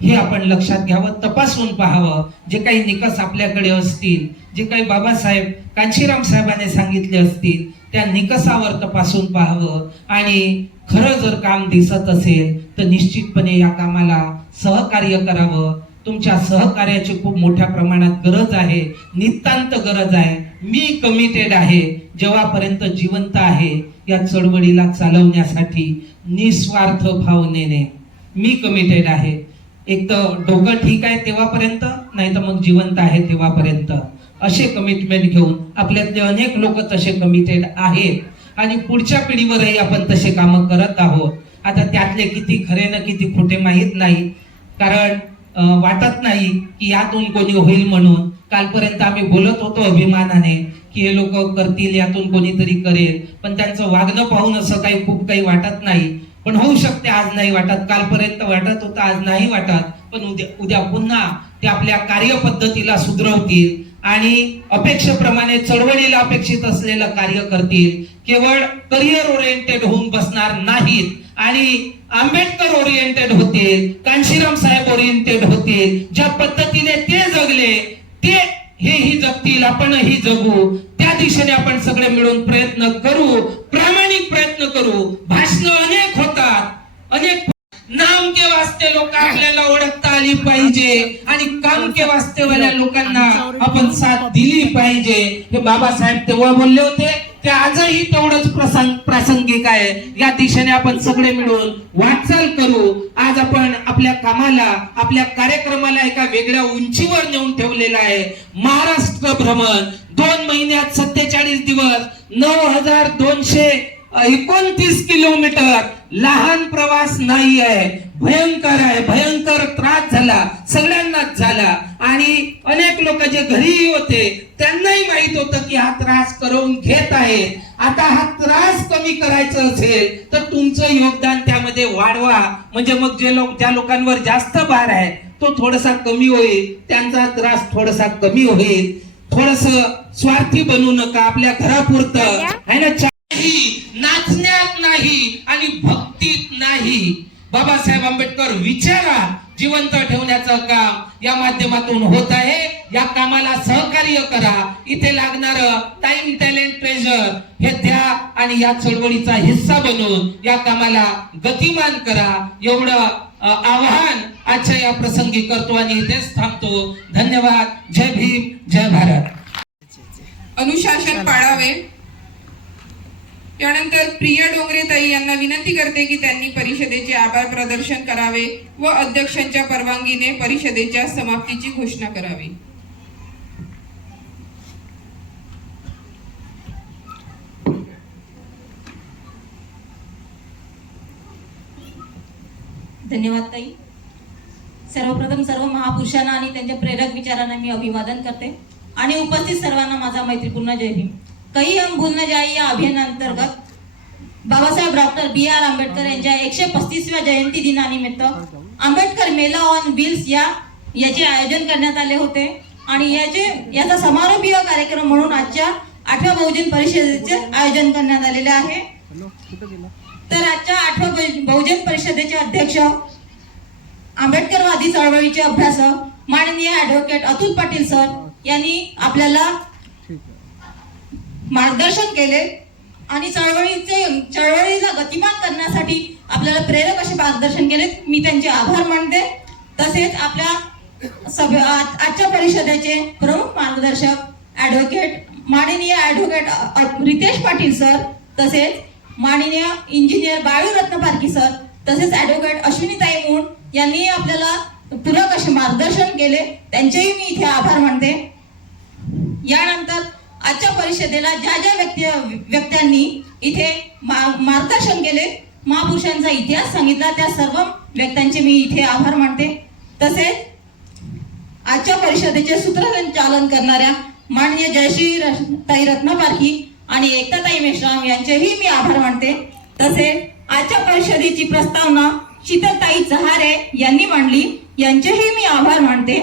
हे आपण लक्षात घ्यावं, तपासून पाहावं. जे काही निकष आपल्याकडे असतील, जे काही बाबासाहेब कांशीराम साहेबांनी सांगितले असतील, त्या निकषावर तपासून पाहावं आणि खरं जर काम दिसत असेल तर निश्चितपणे या कामाला सहकार्य करावं. तुमच्या सहकार्याची खूप मोठ्या प्रमाणात गरज आहे, नितांत गरज आहे. मी कमिटेड आहे, जेव्हापर्यंत जिवंत आहे या चळवळीला चालवण्यासाठी निस्वार्थ भावनेने मी कमिटेड आहे. एक तर डोकं ठीक आहे तेव्हापर्यंत, नाही तर मग जिवंत आहे तेव्हापर्यंत, असे कमिटमेंट घेऊन आपल्यातले अनेक लोक तसे कमिटेड आहेत आणि पुढच्या पिढीवरही आपण तसे कामं करत आहोत. आता त्यातले किती खरे ना किती खोटे माहीत नाही, कारण वाटत नाही की यातून कोणी होईल म्हणून. कालपर्यंत आम्ही बोलत होतो अभिमानाने की हे लोक करतील, यातून कोणीतरी करेल, पण त्यांचं वागणं पाहून असं काही खूप काही वाटत नाही. पण होऊ शकते, आज नाही वाटत, कालपर्यंत वाटत होतं, आज नाही वाटत, पण उद्या पुन्हा ते आपल्या कार्यपद्धतीला सुधरवतील आणि अपेक्षेप्रमाणे चळवळीला अपेक्षित असलेलं कार्य करतील. केवळ करिअर ओरिएंटेड होऊन बसणार नाहीत आणि आंबेडकर ओरिएंटेड होतील, कांशीराम साहेब ओरिएंटेड होतील. ज्या पद्धतीने ते जगले ते हेही जगतील, आपणही जगू. त्या दिशेने आपण सगळे मिळून प्रयत्न करू, प्रामाणिक प्रयत्न करू. भाषण अनेक होतात, अनेक नाम के वास्ते लोक आपल्याला ओळखता आली पाहिजे आणि काम के वास्ते वाल्या लोकांना आपण साथ दिली पाहिजे. हे बाबासाहेब तेव्हा बोलले होते, ते आजही तेवढंच प्रासंगिक आहे. या दिशेने आपण सगळे मिळून वाटचाल करू. आज आपण आपल्या कामाला, आपल्या कार्यक्रमाला एका वेगळ्या उंचीवर नेऊन ठेवलेला आहे. महाराष्ट्र भ्रमण 2 महिन्यात 47 दिवस 9229 किलोमीटर. लहान प्रवास नाही आहे, भयंकर आहे, भयंकर त्रास झाला, सगळ्यांनाच झाला आणि अनेक लोक जे घरीही होते त्यांनाही माहित होतं की हा त्रास करून घेत आहे. आता हा त्रास कमी करायचा असेल तर तुमचं योगदान त्यामध्ये वाढवा, म्हणजे मग ज्या लोकांवर जास्त भार आहे तो थोडासा कमी होईल, त्यांचा त्रास थोडासा कमी होईल. थोडस स्वार्थी बनू नका, आपल्या घरापुरतं आहे ना, नाचण्यात नाही आणि भक्तीत नाही. बाबासाहेब आंबेडकर विचारात जिवंत ठेवण्याचं काम या माध्यमातून होत आहे. या कामाला सहकार्य करा. इथे लागणार टाइम, टॅलेंट, ट्रेजर हे द्या आणि या चळवळीचा हिस्सा बनून या कामाला गतिमान करा. एवढं आवाहन आजच्या या प्रसंगी करतो आणि इथेच थांबतो. धन्यवाद. जय भीम, जय भारत. अनुशासन पाळावे. यानंतर प्रिया डोंगरेताई यांना विनंती करते की त्यांनी परिषदेचे आभार प्रदर्शन करावे व अध्यक्षांच्या परवानगीने परिषदेच्या समाप्तीची घोषणा करावी. धन्यवाद ताई. सर्वप्रथम सर्व महापुरुषांना आणि त्यांच्या प्रेरक विचारांना मी अभिवादन करते आणि उपस्थित सर्वांना माझा मैत्रीपूर्ण जय भीम. कहीं हम भूल न जाए या अभियान अंतर्गत बाबासाहेब डॉक्टर B.R. आंबेडकर यांच्या 135व्या जयंती दिनानिमित्त आंबेडकर मेला ऑन व्हील्स याचे आयोजन करण्यात आले होते आणि याचा समारोपीय कार्यक्रम म्हणून आजच्या 8व्या बहुजन परिषदेचे आयोजन करण्यात आलेले आहे. तर आजच्या 8व्या बहुजन परिषदेचे अध्यक्ष, आंबेडकरवादी चळवळीचे अभ्यासक माननीय ॲडव्होकेट अतुल पाटील सर यांनी आपल्याला मार्गदर्शन केले आणि चळवळीला गतिमान करण्यासाठी आपल्याला प्रेरक असे मार्गदर्शन केले. मी त्यांचे आभार मानते. तसेच आपल्या आजच्या परिषदेचे प्रमुख मार्गदर्शक माननीय ॲडव्होकेट रितेश पाटील सर, तसेच माननीय इंजिनियर बाळू रत्नपारखी सर, तसेच ॲडव्होकेट अश्विनीताई मूळ यांनी आपल्याला पूरक असे मार्गदर्शन केले. त्यांचेही मी इथे आभार मानते. यानंतर आजच्या परिषदेला ज्या व्यक्त्यांनी इथे मार्गदर्शन केले, महापुरुषांचा इतिहास सांगितला, त्या सर्व व्यक्तींचे मी इथे आभार मानते. तसेच आजच्या परिषदेचे सूत्रसंचालन करणाऱ्या माननीय जयश्री ताई रत्नापारखी आणि एकताताई मेश्राम यांचेही मी आभार मानते. तसेच आजच्या परिषदेची प्रस्तावना शीतलताई चहारे यांनी मांडली, यांचेही मी आभार मानते.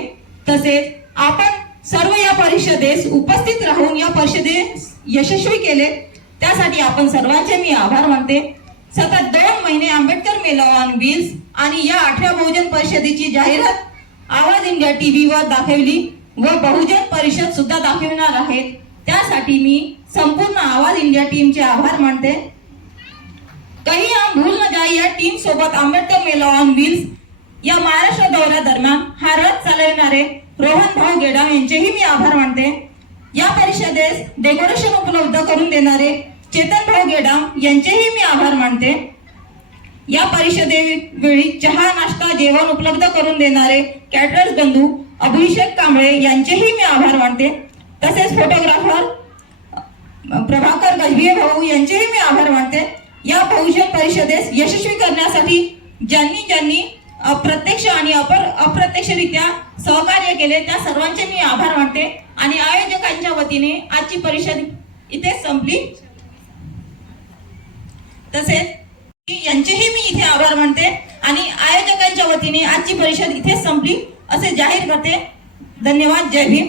तसेच आपण सर्व या परिषदेस उपस्थित राहून या परिषदेस यशस्वी केले त्यासाठी आपण सर्वांचे मी आभार मानते. सतत 2 महिने आंबेडकर मेला ऑन व्हील्स आणि या 8व्या बहुजन परिषदेची जाहिरात आवाज इंडिया टीव्ही वर दाखवली व बहुजन परिषद सुद्धा दाखविणार आहेत. त्यासाठी मी संपूर्ण आवाज इंडिया टीमचे आभार मानते. कहीं हम भूल न जाए या टीम सोबत आंबेडकर मेला ऑन व्हील्स या महाराष्ट्र दौऱ्यादरम्यान हा रथ चालविणारे रोहन भाऊ गेडाम यांचेही मी आभार मानते. या परिषदेस डेकोरेशन उपलब्ध करून देणारे चेतन भाऊ गेडाम यांचेही मी आभार मानते. या परिषदेवेळी चहा नाश्ता जेवण उपलब्ध करून देणारे कॅटरर्स बंधू अभिषेक कांबळे यांचेही मी आभार मानते. तसेच फोटोग्राफर प्रभाकर गजभिये भाऊ यांचेही मी आभार मानते. या बहुजन परिषदेस यशस्वी करण्यासाठी ज्यांनी प्रत्यक्ष आणि अप्रत्यक्षरित्या सहकार्य केले त्या सर्वांचे मी आभार मानते आणि आयोजकांच्या वतीने आजची परिषद इथे संपली. तसेच यांचेही मी इथे आभार मानते आणि आयोजकांच्या वतीने आजची परिषद इथे संपली असे जाहीर करते. धन्यवाद. जय भीम.